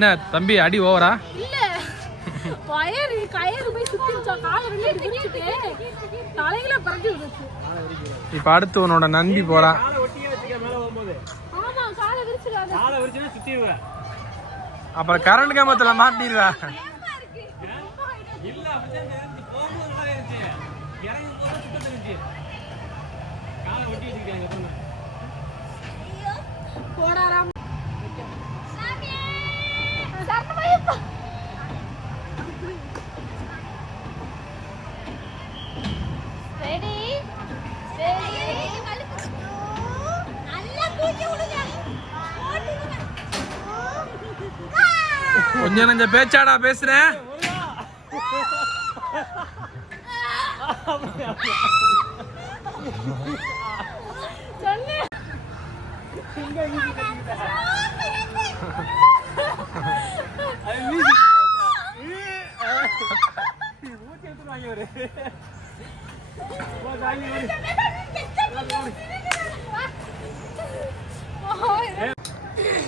என்ன தம்பி அடி ஓவரா? இல்ல கயிறு போய் சுத்திருச்சா காலை விட்டுட்டு தலையில பறந்து விடுச்சு. இப்ப அடுத்து உன்னோட நண்பி போறா. ஆமா காலை விரிச்சிடாத. காலை விரிச்சினா சுத்திடுவ. அப்புறம் கரண்ட் கம்பத்துல மாட்டிடுவ. இல்ல அப்படியே இருந்து போகும்போது நல்லா இருந்துச்சு. இறங்கி போற சுத்த தெரிஞ்சு. காலை ஒட்டி வச்சிருக்காங்க பாருங்க. ஐயோ போடாராம். சாமி சர்ப்பையப்பா. ரெடி நல்லா தூக்கி விடுங்க. கொஞ்சம் நஞ்ச பேச்சாடா பேசுறேன்.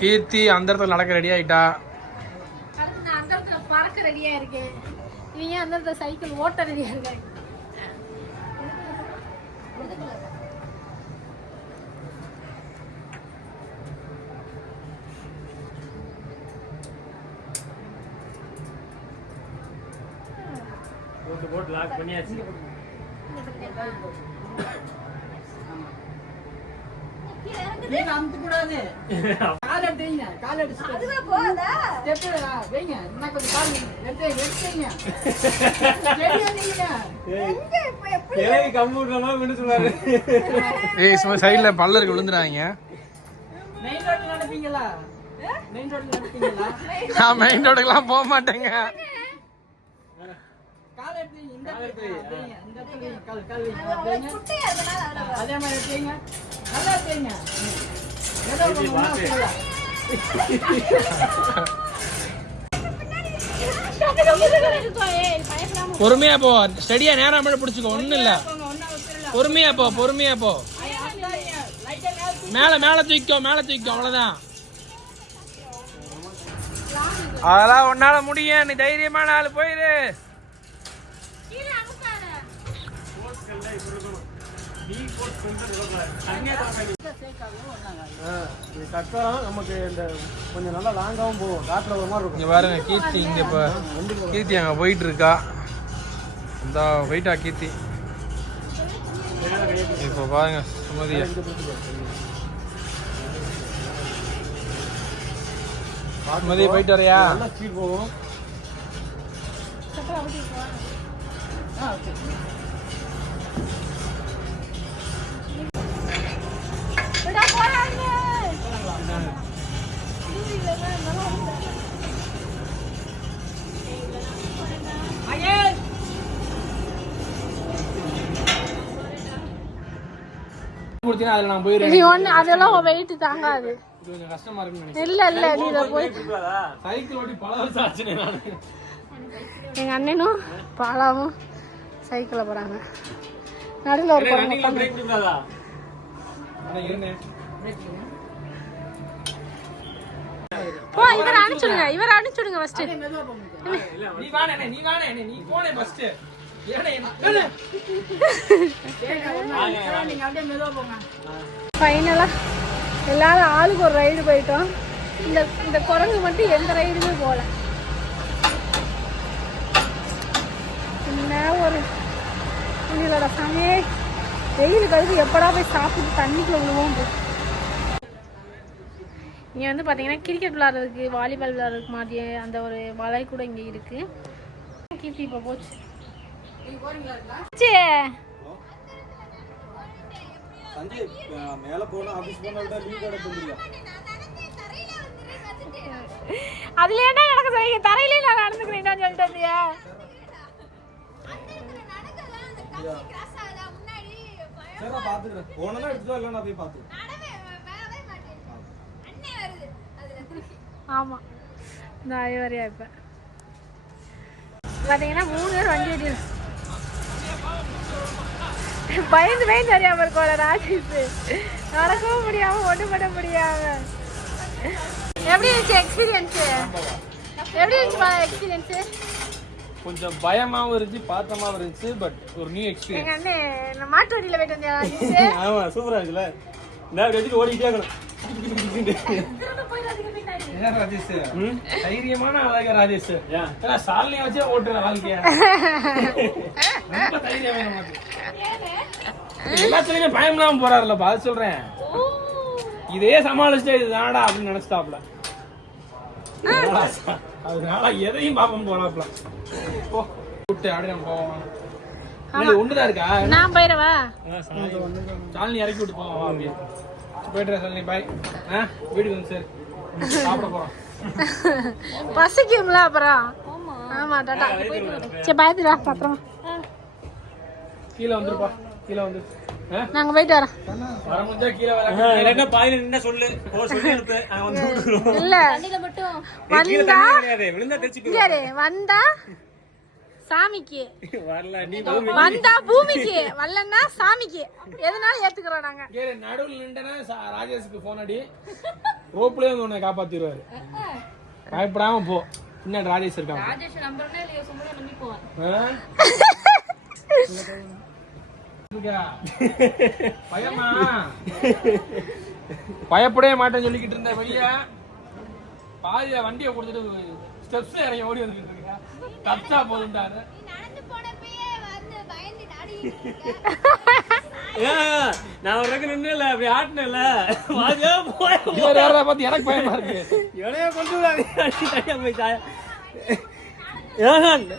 கீர்த்தி அந்த இடத்துல நடக்க ரெடி ஆயிட்டா. நான் அந்த இடத்துல பறக்க ரெடியா இருக்கேன். இவங்க அந்த இடத்துல சைக்கிள் ஓட்ட ரெடியா இருக்காங்க. போட் லாக் பண்ணியாச்சு. நீ அமுத்து கூடாது. கால் எடுத்தீங்க. கால் எடுத்து. அதுவே போதா? ஸ்டெப் வைங்க. இன்னும் கொஞ்சம் கால் எடுத்தீங்க. ரெடியா நீங்க. எங்க இப்ப எப்படி ஏய் கம்ப்யூட்டர்ல என்ன சொல்றாரு? ஏய் சும்மா சைடுல பல்லருக்கு விழுந்துறாங்க. மெயின் ரோட்ல நடப்பீங்களா? மெயின் ரோட்ல நடப்பீங்களா? நான் மெயின் ரோடுக்குலாம் போக மாட்டேங்க. கால் எடுத்தீங்க. இந்த இடத்துல கால் உங்களுக்கு குட்டையா இருக்கனால அதே மாதிரி எடுத்தீங்க. நல்லா எடுத்தீங்க. ஏதோ ஒண்ணு பொறுமையா போ. ஸ்டெடியா நேரா மேல புடிச்சுக்கோ. ஒண்ணும் இல்ல. பொறுமையா போ. பொறுமையா போ. மேல மேல தூக்கிக்கோ. மேல தூக்கிக்கோ. அவ்வளவுதான். அதெல்லாம் உன்னால முடியும். நீ தைரியமான ஆளு போயிரு. நமக்கு இந்த கொஞ்சம் நல்லா லாங்காவும் போகும். காட்டுல ஒரு மாதிரி இருக்கும். இங்க பாருங்க கீர்த்தி இங்க இப்ப கீர்த்தி அங்க போயிட்டு இருக்கா. இந்த போயிட்டா கீர்த்தி. இப்ப பாருங்க சுமதியா. சுமதி போயிட்டு வரையா? நல்லா ஸ்பீட் போகும். அதுல நான் போயிடுறேன். அதெல்லாம் வெயிட் தாங்காது. கொஞ்சம் கஷ்டமா இருக்கு. இல்ல இல்ல நீ இத போய் சைக்கிள் ஓட்டி பல வருஷம் ஆச்சுனே நான். எங்க அண்ணனும் பாலாவும் சைக்கிள்ல போறாங்க. நடுவுல ஒரு ரன்னிங்ல பிரேக் பிடிக்காதா? நான் இருந்தேன். போ இவர அனுப்பிடுங்க. இவர அனுப்பிடுங்க ஃபர்ஸ்ட். நீ வாணே நீ போனே ஃபர்ஸ்ட். ஃபைனலா எல்லாரும் ஆளுக்கு ஒரு ரைடு போயிட்டோம். இந்த குரங்கு மட்டும் எந்த ரைடுமே போல. என்ன ஒரு உங்களோட சமையே வெயில் கழுது எப்படா போய் சாப்பிட்டு தண்ணிக்குள்ள விழுவோம். இங்கே வந்து பார்த்தீங்கன்னா கிரிக்கெட் விளாட்றதுக்கு வாலிபால் விளாட்றதுக்கு மாதிரி அந்த ஒரு வலை கூட இங்கே இருக்கு. கீர்த்தி இப்போ போச்சு. அதுல என்ன நடக்க சொல்றீங்க? தரையிலே நான் நடந்துக்கிறேன் சொல்லிட்டு ஆமா நான் வரையா இப்ப பாத்தீங்கன்னா 3 பேர் வண்டி ஓட்டி பயந்து தெரியாம இருக்கோட ராஜேஷ் நடக்கவும் முடியாம ஒண்ணு பண்ண முடியாம எப்படி இருந்துச்சு எக்ஸ்பீரியன்ஸ்? எப்படி இருந்துச்சு எக்ஸ்பீரியன்ஸ்? கொஞ்சம் பயமாவும் இருந்துச்சு, பாத்தமாவும் இருந்துச்சு. பட் ஒரு நியூ எக்ஸ்பீரியன்ஸ். எங்க அண்ணே மாட்டு வண்டியில போயிட்டு வந்தியா? ஆமா சூப்பரா இருக்குல்ல. இந்த எடுத்து ஓடிட்டே இருக்கணும். என்ன ராஜேஷ்? தைரியமான அழகா ராஜேஷ். ஏன்னா சாலினியை வச்சே ஓட்டுற வாழ்க்கையா? ரொம்ப தைரியம் வேணும் மாட்டு. எல்லாத்துலயுமே பயம் இல்லாம போறாருல்லப்பா, அது சொல்றேன். இதே சமாளிச்சுட்டே இதுதான்டா அப்படின்னு நினைச்சிட்டாப்ல. அதனால எதையும் பாப்போம் போறாப்ல. ஒண்ணுதான் இருக்கா? நான் போயிடவா? சாலினி இறக்கி விட்டு போவோம் அப்படியே. போயிட்டு சாலினி பாய். வீட்டுக்கு வந்து சார் சாப்பிட போறோம். பசிக்கும்ல அப்புறம். ஆமா டாடா. சரி பாய்துடா பத்திரமா. கீழே வந்துருப்பா, கீழே வந்து. நாங்க போயிட்டு வரோம். வர முடிஞ்சா கீழே வர. இல்லன்னா பாயில நின்னா சொல்லு. சொல்லி அனுப்பு. நான் வந்து விட்டுறோம். இல்ல வந்தா விழுந்தா தெரிச்சு இல்ல வந்தா சாமிக்கு, வரல நீ வந்தா பூமிக்கு, வரலன்னா சாமிக்கு. எதனால ஏத்துக்கிறோம் நாங்க. நடுவில் நின்றனா ராஜேஷுக்கு போன் அடி, ரோப்லயே வந்து உன்னை காப்பாத்திடுவாரு. பயப்படாம போ. பின்னாடி ராஜேஷ் இருக்காங்க. பயமா? பயப்படவே மாட்டேன்னு சொல்லிக்கிட்டு இருந்த வெளிய பாதியில வண்டியை கொடுத்துட்டு ஸ்டெப்ஸ்ல இறங்கி ஓடி வந்துட்டு இருக்கா. தச்சா போதுண்டாரு. நான் ஒரு ரகம் நின்னுல அப்படி ஆட்டினல பார்த்து எனக்கு பயமா இருக்கு. இவனைய கொண்டு தனியா போய் சாய.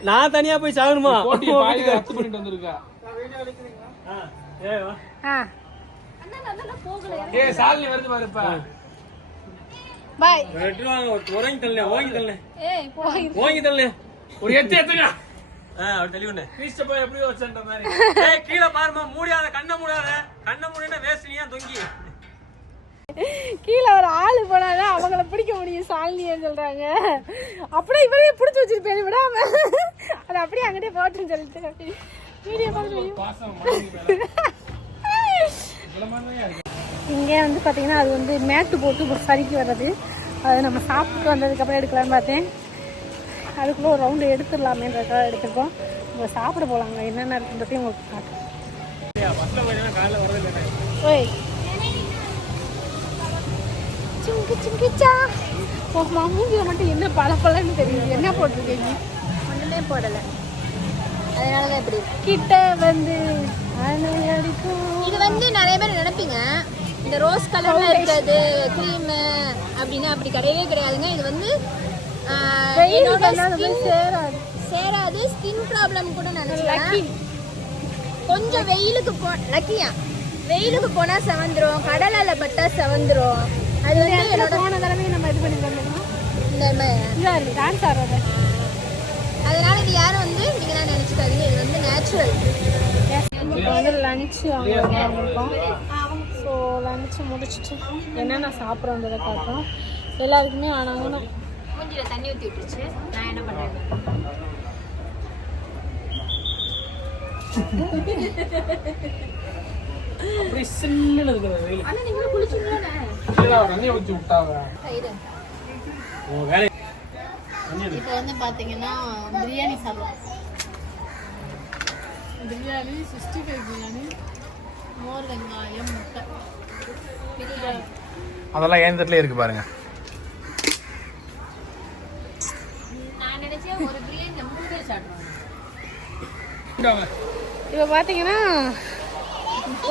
நான் தனியா போய் சாகணுமா? போட்டி பாதியில ரத்து பண்ணிட்டு வந்திருக்கா. சாலினி வருது பாருப்பா. பாய். ஓங்கி தள்ளு, ஓங்கி தள்ளு. ஓங்கி தள்ளு. ஒரு எட்டு எத்துங்க. அப்படி தள்ளி ஒண்ணு. கிறிஸ்ட போய் எப்படி வச்சன்ற மாதிரி. கீழே பாருமா, மூடியாத கண்ணை மூடாத. கண்ணை மூடினா வேஸ்ட் தொங்கி. கீழே ஒரு ஆளு போனாதான் அவங்கள பிடிக்க முடியும் சாலினின்னு சொல்றாங்க. அப்படியே இவரே பிடிச்சி வச்சிருப்பேன் விடாம. அது அப்படியே அங்கிட்டே போட்டுன்னு சொல்லிட்டு வீடியோ இங்கே வந்து பார்த்தீங்கன்னா அது வந்து மேட்டு போட்டு சறுக்கி வர்றது. அது நம்ம சாப்பிட்டு வந்ததுக்கப்புறம் எடுக்கலான்னு பார்த்தேன். அதுக்குள்ளே ஒரு ரவுண்டு எடுத்துடலாமேன்றதுக்காக எடுத்துருக்கோம். இப்போ சாப்பிட போகலாங்க. என்னென்ன இருக்குன்றதையும் உங்களுக்கு காட்டுறேன். ஓய் சிங்கு சிங்கிச்சா. ஓ மூஞ்சியில் மட்டும் என்ன பழப்பலன்னு தெரியுது. என்ன போட்டிருக்கீங்க? ஒன்றுமே போடலை, அதனால தான் இப்படி கிட்ட வந்து இது வந்து நிறைய பேர் நினைப்பீங்க இந்த ரோஸ் கலர்ல இருக்கிறது க்ரீம் அப்படின்னா அப்படி கிடையவே கிடையாதுங்க. இது வந்து சேராது. ஸ்கின் ப்ராப்ளம் கூட நினைச்சேன். கொஞ்சம் வெயிலுக்கு லக்கியா வெயிலுக்கு போனா செவந்துரும், கடலால பட்டா செவந்துரும். அது வந்து போன தடவை நம்ம இது பண்ணி இந்த டான்ஸ் ஆடுறது. அதனால இது யாரும் வந்து நீங்க நான் நினைச்சுக்காதீங்க, இது வந்து நேச்சுரல். இப்போ வந்து லஞ்சு வாங்கியிருக்கோம். ஸோ லஞ்சு முடிச்சுட்டு என்னென்ன சாப்பிட்றோன்றதை காட்டுறோம். எல்லாருக்குமே ஆனாங்கன்னு மூஞ்சில தண்ணி ஊற்றி விட்டுருச்சு. நான் என்ன பண்ணுறேன், அப்படி சில்லுன்னு இருக்கிற வெயில். ஆனால் நீங்களும் குளிச்சுங்களே தண்ணியை ஊற்றி விட்டாங்க. இப்போ வந்து பார்த்தீங்கன்னா பிரியாணி சாப்பிடுவோம். பிரியாணி 65 பிரியாணி, மோர் வெங்காயம், முட்டை பிரியாணி. அதெல்லாம் ஏன் தட்டிலே இருக்கு பாருங்க. நான் நினைச்சேன் ஒரு பிரியாணி 3 பேர் சாப்பிடுவாங்க. இப்போ பார்த்தீங்கன்னா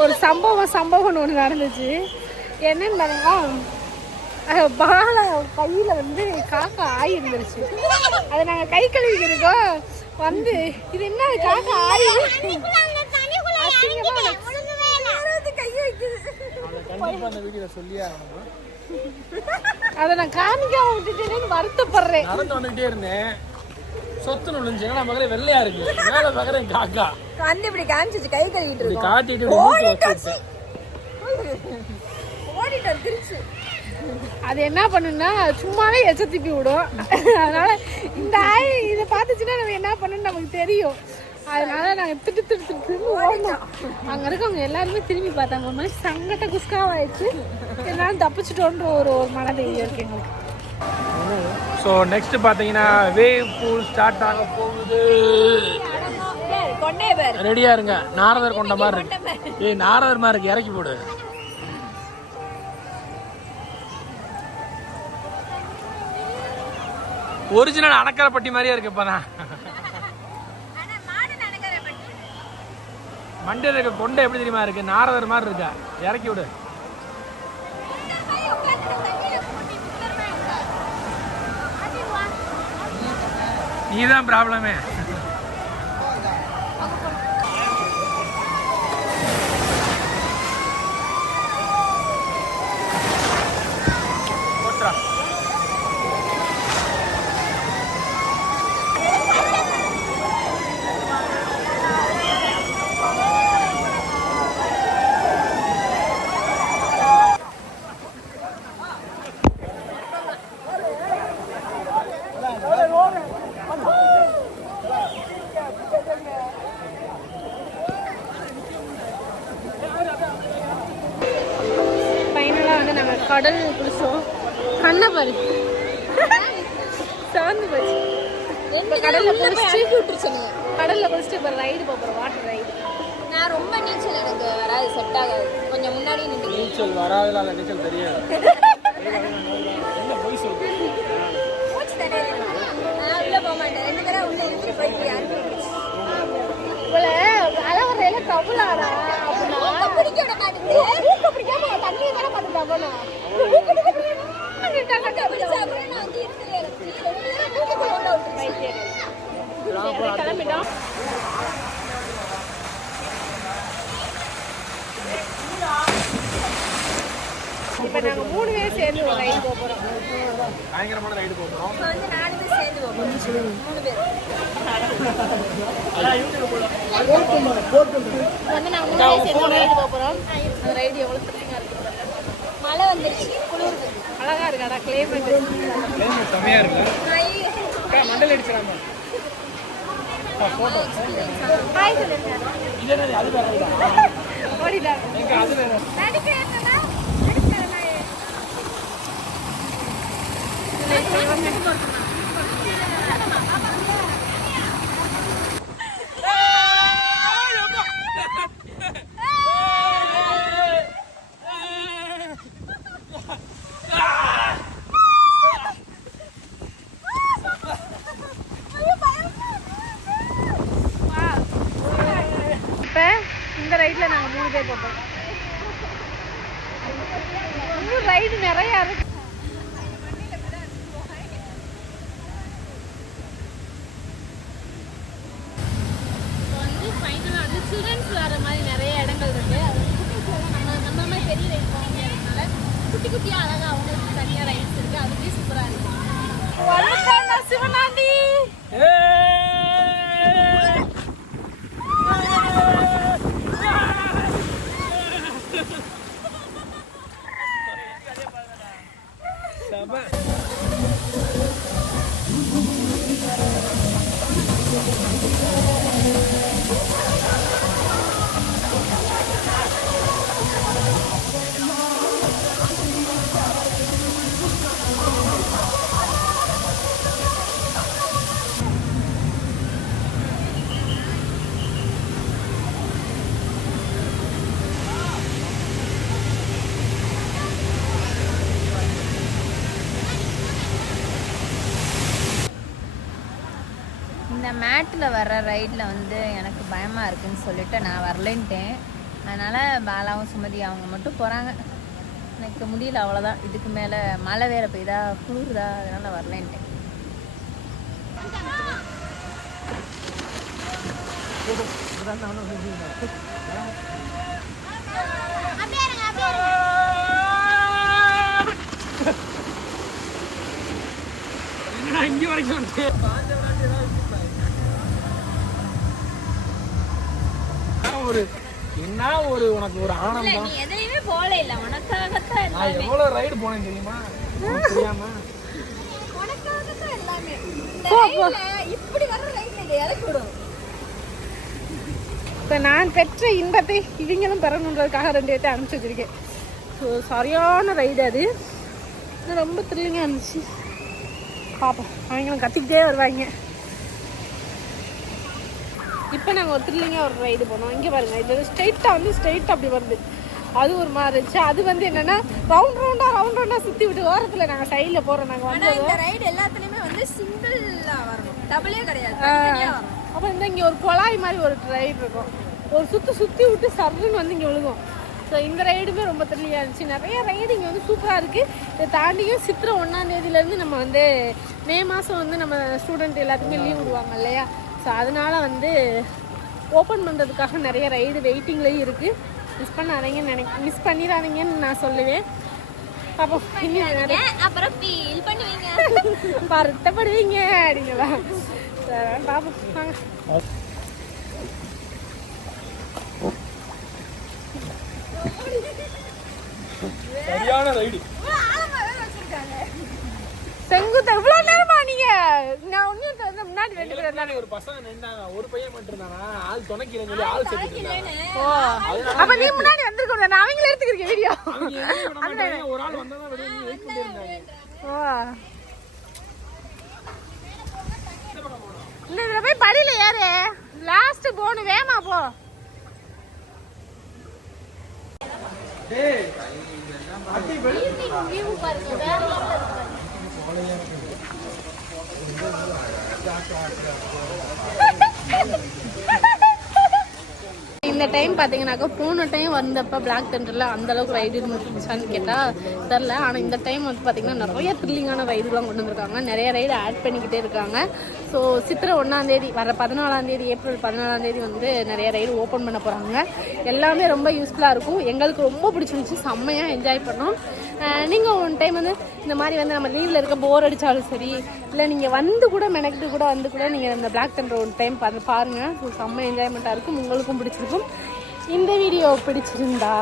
ஒரு சம்பவம் ஒன்று நடந்துச்சு. என்னன்னு பாருங்களா, பால கையில் வந்து காக்கா ஆகி இருந்துருச்சு. அதை நாங்கள் கை கழுவிக்கிறோம் வந்து இது என்ன காக்கா ஆகி அதை நான் காமிக்காம விட்டுட்டேன்னு வருத்தப்படுறேன். நடந்து வந்துகிட்டே இருந்தேன், சொத்து நுழைஞ்சு நம்ம வெள்ளையா இருக்கு, மேல பகரம் காக்கா வந்து இப்படி காமிச்சிச்சு, கை கழுவிட்டு காட்டிட்டு ஓடிட்டு திருச்சு. அது என்ன பண்ணுன்னா சும்மாவே எச்ச திப்பி விடும். அதனால இந்த ஆய் இதை பார்த்துச்சுன்னா நம்ம என்ன பண்ணணும்னு நமக்கு தெரியும். அதனால நாங்க திரும்பி ஓடணும். அங்க இருக்கவங்க எல்லாருமே திரும்பி பார்த்தாங்க. ஒரு மாதிரி சங்கட்ட குஸ்காவாயிடுச்சு. எல்லாரும் தப்பிச்சிட்டோன்ற ஒரு மனதைரியம் இருக்கு எங்களுக்கு. ஸோ நெக்ஸ்ட் பார்த்தீங்கன்னா வேவ் பூல் ஸ்டார்ட் ஆக போகுது. ரெடியா இருங்க. நாரதர் கொண்ட மாதிரி இருக்கு. நாரதர் மாதிரி இருக்கு. இறக்கி போடு. ஒரிஜினல் அணக்கரைப்பட்டி மாதிரியே இருக்கு. இப்பதான் மண்டியில் இருக்க கொண்டை எப்படி தெரியுமா இருக்கு? நாரதர் மாதிரி இருக்கா. இறக்கி விடு. நீதான் ப்ராப்ளமே. கடல் குளிச்சோம். கண்ணை பாரு சார்ந்து போச்சு. கடல்ல குளிச்சுட்டு இப்போ ரைடு போகிறோம். Water ride. நான் ரொம்ப நீச்சல் எனக்கு வராது, செட் ஆகாது. கொஞ்சம் முன்னாடி நின்று நீச்சல் வராதுல. நீச்சல் தெரியாது. என்ன போய் சொல்றீங்க? நான் உள்ள போக மாட்டேன். 2 தடவை உள்ள இழுத்துட்டு போயிட்டு யாருக்கு இவ்வளோ அழகுறையில கவுளாடா அப்படின்னா பிடிக்க விட மாட்டேங்குது. பிடிக்காம தண்ணி தானே பார்த்துட்டா போனோம். கிளம்பிட்டோம். இப்போ நாங்கள் 3 பேர் சேர்ந்து ஒரு ரைடு போகிறோம். பயங்கரமான ரைடு போகிறோம். 4 பேர் சேர்ந்து போகிறோம். 3 பேர் வந்து நாங்கள் 3 பேர் சேர்ந்து ரைடு போகிறோம். அந்த ரைடு எவ்வளோ த்ரில்லிங்காக இருக்குது. மழை வந்துருச்சு, குளிருது. அழகா இருக்காடா. கிளைமேட் செம்மையா இருக்கு. மண்டல் அடிச்சிடாம ஹாய் சொல்லுங்க. இது என்ன? அது வேற ரைடா? ஓடிடா. எங்க அது வேற? இப்போ இந்த ரைடில் நாங்கள் 3 பேர் போகிறோம். இன்னும் ரைடு நிறையா இருக்கு. ஃபைனலாக வந்து சில்ட்ரன்ஸ் வர மாதிரி நிறைய இடங்கள் இருக்குது. அது நம்ம மாதிரி பெரிய ரைடு போக முடியாததுனால குட்டி குட்டியாக அழகாக அவங்களுக்கு தனியாக ரைட்ஸ் இருக்குது. அதுவே சூப்பராக இருக்குது. சிவனாண்டி இந்த மேட்டில் வர்ற ரைடில் வந்து எனக்கு பயமாக இருக்குதுன்னு சொல்லிட்டு நான் வரலன்ட்டேன். அதனால் பாலாவும் சுமதி அவங்க மட்டும் போகிறாங்க. எனக்கு முடியல, அவ்வளோதான். இதுக்கு மேலே மழை வேற பெய்தா, குளிருதா, அதனால் வரலன்ட்டேன். இங்க வரைக்கும் என்ன ஒரு உனக்கு ஒரு ஆனந்தம். நீ எதுலயுமே போல இல்ல, உனக்காகத்தான் நான் எவ்வளவு ரைடு போனேன் தெரியுமா? தெரியாம உனக்காகத்தான் எல்லாமே. இப்படி வர ரைட்ல இறக்கி விடும். இப்போ நான் பெற்ற இன்பத்தை இவங்களும் பெறணுன்றதுக்காக 2 பேர்த்தை அனுப்பிச்சி வச்சிருக்கேன். ஸோ சரியான ரைடு அது. ரொம்ப த்ரில்லிங்காக இருந்துச்சு. பார்ப்போம், அவங்களும் கத்திக்கிட்டே வருவாங்க. இப்போ நாங்கள் ஒரு த்ரில்லிங்காக ஒரு ரைடு போனோம். இங்கே பாருங்கள், இது ஸ்ட்ரெயிட்டாக அப்படி வருது. அது ஒரு மாதிரி இருந்துச்சு. அது வந்து என்னன்னா ரவுண்ட் ரவுண்டா சுற்றி விட்டு ஓரத்தில் நாங்கள் சைடில் போகிறோம். நாங்கள் வந்து இந்த ரைடு எல்லாத்துலேயுமே வந்து சிங்கிளாக வரணும், டபுளே கிடையாது. அப்போ இந்த இங்கே ஒரு குழாய் மாதிரி ஒரு ரைடு இருக்கும். ஒரு சுற்றி விட்டு சர்ன்னு வந்து இங்கே விழுகும். ஸோ இந்த ரைடுமே ரொம்ப த்ரில்லிங்காக இருந்துச்சு. நிறைய ரைடு இங்கே வந்து சூப்பராக இருக்குது. இதை தாண்டியும் சித்திரை 1ஆம் தேதியிலேருந்து நம்ம வந்து மே மாதம் வந்து நம்ம ஸ்டூடெண்ட் எல்லாத்துக்குமே லீவ் விடுவாங்க இல்லையா. ஸோ அதனால் வந்து ஓப்பன் பண்ணுறதுக்காக நிறைய ரைடு வெயிட்டிங்லேயும் இருக்குது. மிஸ் பண்ணிடாதீங்கன்னு நான் சொல்லுவேன். அப்போ அப்புறம் ஃபீல் பண்ணுவீங்க, வருத்தப்படுவீங்க அப்படிங்களா. சரி பாப்போம் வாங்க. சரியான ரைடு. செங்குத்த இவ்வளோ நேரமா நீங்க? நான் ஒன்றும் முன்னாடி 2 பேர் இருந்தாங்க. ஒரு பசங்க நின்றாங்க, ஒரு பையன் மட்டும் இருந்தானா, ஆள் துணைக்கிறேன்னு சொல்லி ஆள் சேர்த்துட்டாங்க. ஓ அப்ப நீ முன்னாடி வந்திருக்கோம். நான் அவங்கள எடுத்துக்கிறேன் வீடியோ. ஒரு ஆள் வந்தா தான் வெயிட் பண்ணிருந்தாங்க. ஓ இந்த இதுல போய் படியில ஏறு. லாஸ்ட் போணும், வேமா போ. டேய் அடி வெளிய வியூ பாருங்க, வேற லெவல்ல இருக்கு. இந்த டைம் பார்த்தீங்கன்னாக்கா போன டைம் வந்தப்போ பிளாக் தண்டரில் அந்தளவுக்கு ரைடு இருந்துச்சான்னு கேட்டால் தெரில. ஆனால் இந்த டைம் வந்து பார்த்திங்கன்னா நிறைய த்ரில்லிங்கான ரைடுலாம் கொண்டு வந்திருக்காங்க. நிறைய ரைடு ஆட் பண்ணிக்கிட்டே இருக்காங்க. ஸோ சித்திரை 1ஆம் தேதி வர 14ஆம் தேதி ஏப்ரல் 14ஆம் தேதி வந்து நிறைய ரைடு ஓப்பன் பண்ண போகிறாங்க. எல்லாமே ரொம்ப யூஸ்ஃபுல்லாக இருக்கும். எங்களுக்கு ரொம்ப பிடிச்சிருந்துச்சி, செம்மையாக என்ஜாய் பண்ணோம். நீங்கள் ஒன் டைம் வந்து இந்த மாதிரி வந்து நம்ம லீவில் இருக்க போர் அடித்தாலும் சரி, இல்லை நீங்கள் வந்து கூட மெனக்கிட்டு கூட வந்து கூட நீங்கள் இந்த பிளாக் தண்டர் ஒன் டைம் பாருங்கள். ஸோ செம்ம என்ஜாய்மெண்ட்டாக இருக்கும், உங்களுக்கும் பிடிச்சிருக்கும். இந்த வீடியோ பிடிச்சிருந்தா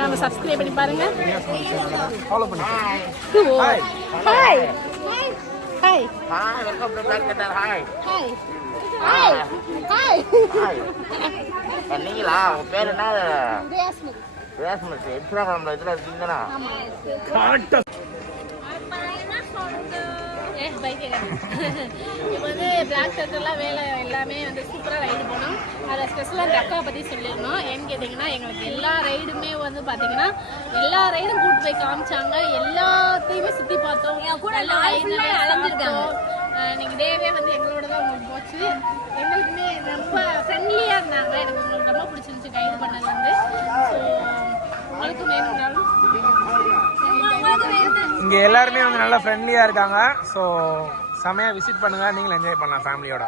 நம்ம சப்ஸ்கிரைப் பண்ணி பாருங்க, ஃபாலோ பண்ணுங்க. Hi hi hi hi, welcome to black thunder. Hi hi hi hi. நீங்களா? உங்க பேர் என்ன? ரேஸ்மி. ரேஸ்மி. இன்ஸ்டாகிராம்ல இதுல இருக்கீங்களா? கரெக்ட்டா இப்போ வந்து பிளாக் தண்டர்லாம் வேலை எல்லாமே வந்து சூப்பராக ரைடு போனோம். அதில் ஸ்பெஷலாக அந்த அக்காவை பற்றி சொல்லியிருந்தோம். ஏன்னு கேட்டிங்கன்னா எங்களுக்கு எல்லா ரைடுமே வந்து பார்த்தீங்கன்னா எல்லா ரைடும் கூட்டு போய் காமிச்சாங்க. எல்லாத்தையுமே சுற்றி பார்த்தோம். நல்லா அலைஞ்சிருக்காங்க. நீங்கள் டேவே வந்து எங்களோட தான் உங்களுக்கு போச்சு. எங்களுக்குமே ரொம்ப ஃப்ரெண்ட்லியாக இருந்தாங்க. எனக்கு உங்களுக்கு ரொம்ப பிடிச்சிருந்துச்சி கைடு பண்ணது வந்து. ஸோ உங்களுக்கு வேணும்னாலும் இங்க எல்லாருமே வந்து நல்லா ஃப்ரெண்ட்லியா இருக்காங்க. ஸோ செமையா விசிட் பண்ணுங்க, நீங்களும் என்ஜாய் பண்ணலாம் ஃபேமிலியோட.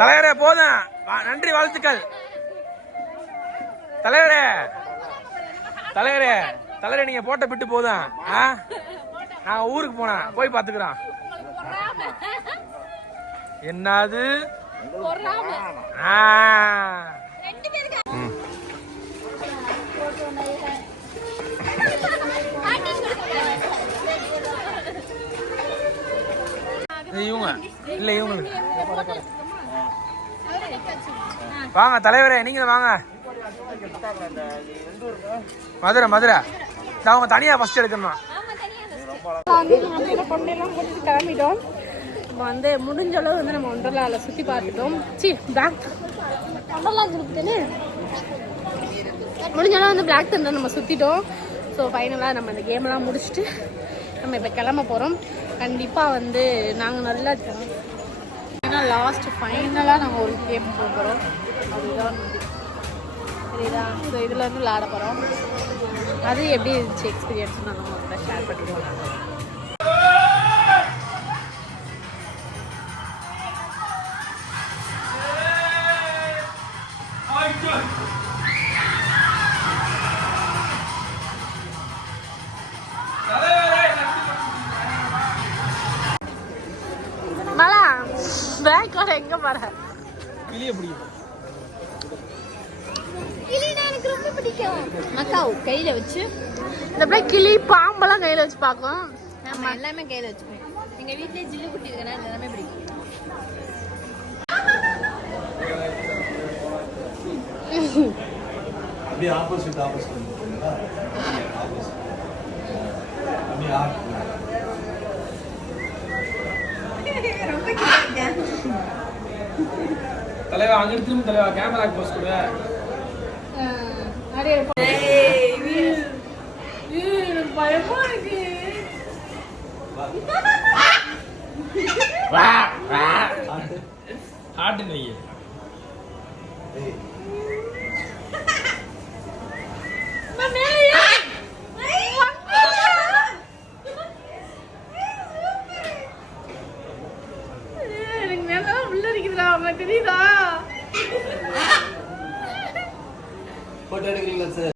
தலைவரே போதும், நன்றி வாழ்த்துக்கள். தலைவரே தலைவரே தலைவரே நீங்க போட்ட பிட்டு போதும். நான் ஊருக்கு போனேன், போய் பாத்துக்கிறோம். என்னது இவங்க இல்ல இவங்களுக்கு வாங்க தலைவரே, நீங்க வாங்க. மதுரை மதுரை நான் அவங்க தனியா ஃபர்ஸ்ட் எடுக்கணும். கொண்டெல்லாம் போட்டுட்டு கிளம்பிட்டோம். இப்போ வந்து முடிஞ்ச அளவு வந்து நம்ம ஒண்டர்லாவில் சுற்றி பார்த்துட்டோம். பிளாக் ஒண்டர்லா இருக்குதுன்னு முடிஞ்ச அளவு வந்து பிளாக் தண்டர் நம்ம சுற்றிட்டோம். ஸோ ஃபைனலாக நம்ம இந்த கேம்லாம் முடிச்சுட்டு நம்ம இப்போ கிளம்ப போகிறோம். கண்டிப்பாக வந்து நாங்கள் நல்லா ஏன்னா லாஸ்ட்டு ஃபைனலாக நாங்கள் ஒரு கேம் போக போகிறோம். அதுதான் சரிதா. ஸோ இதில் வந்து விளாட போகிறோம். அது எப்படி இருந்துச்சு எக்ஸ்பீரியன்ஸ் நான் நம்ம ஷேர் பண்ணிடுவோம். பேக்கோட எங்க பாரு கிளிய பிடிக்கும். கிளி எனக்கு ரொம்ப பிடிக்கும். மக்காவு கையில வச்சு இந்த பிள்ளை கிளி பாம்பெல்லாம் கையில வச்சு பார்க்கும். நம்ம எல்லாமே கையில வச்சுப்போம். எங்க வீட்லயே ஜில்லு குட்டி இருக்கனால இது எல்லாமே பிடிக்கும். அப்படியே ஆப்போசிட் வந்துருக்கீங்களா? அப்படியே தலைவா அங்க திரும்ப தலைவா கேமரா போஸ்ட் கொடு. எனக்கு பயமா இருக்கு. ஹார்ட் நெய் எனக்கு மேல உள்ள இருக்குதுடா, உங்களுக்கு தெரியுதா? போட்டோ எடுக்கிறீங்களா சார்?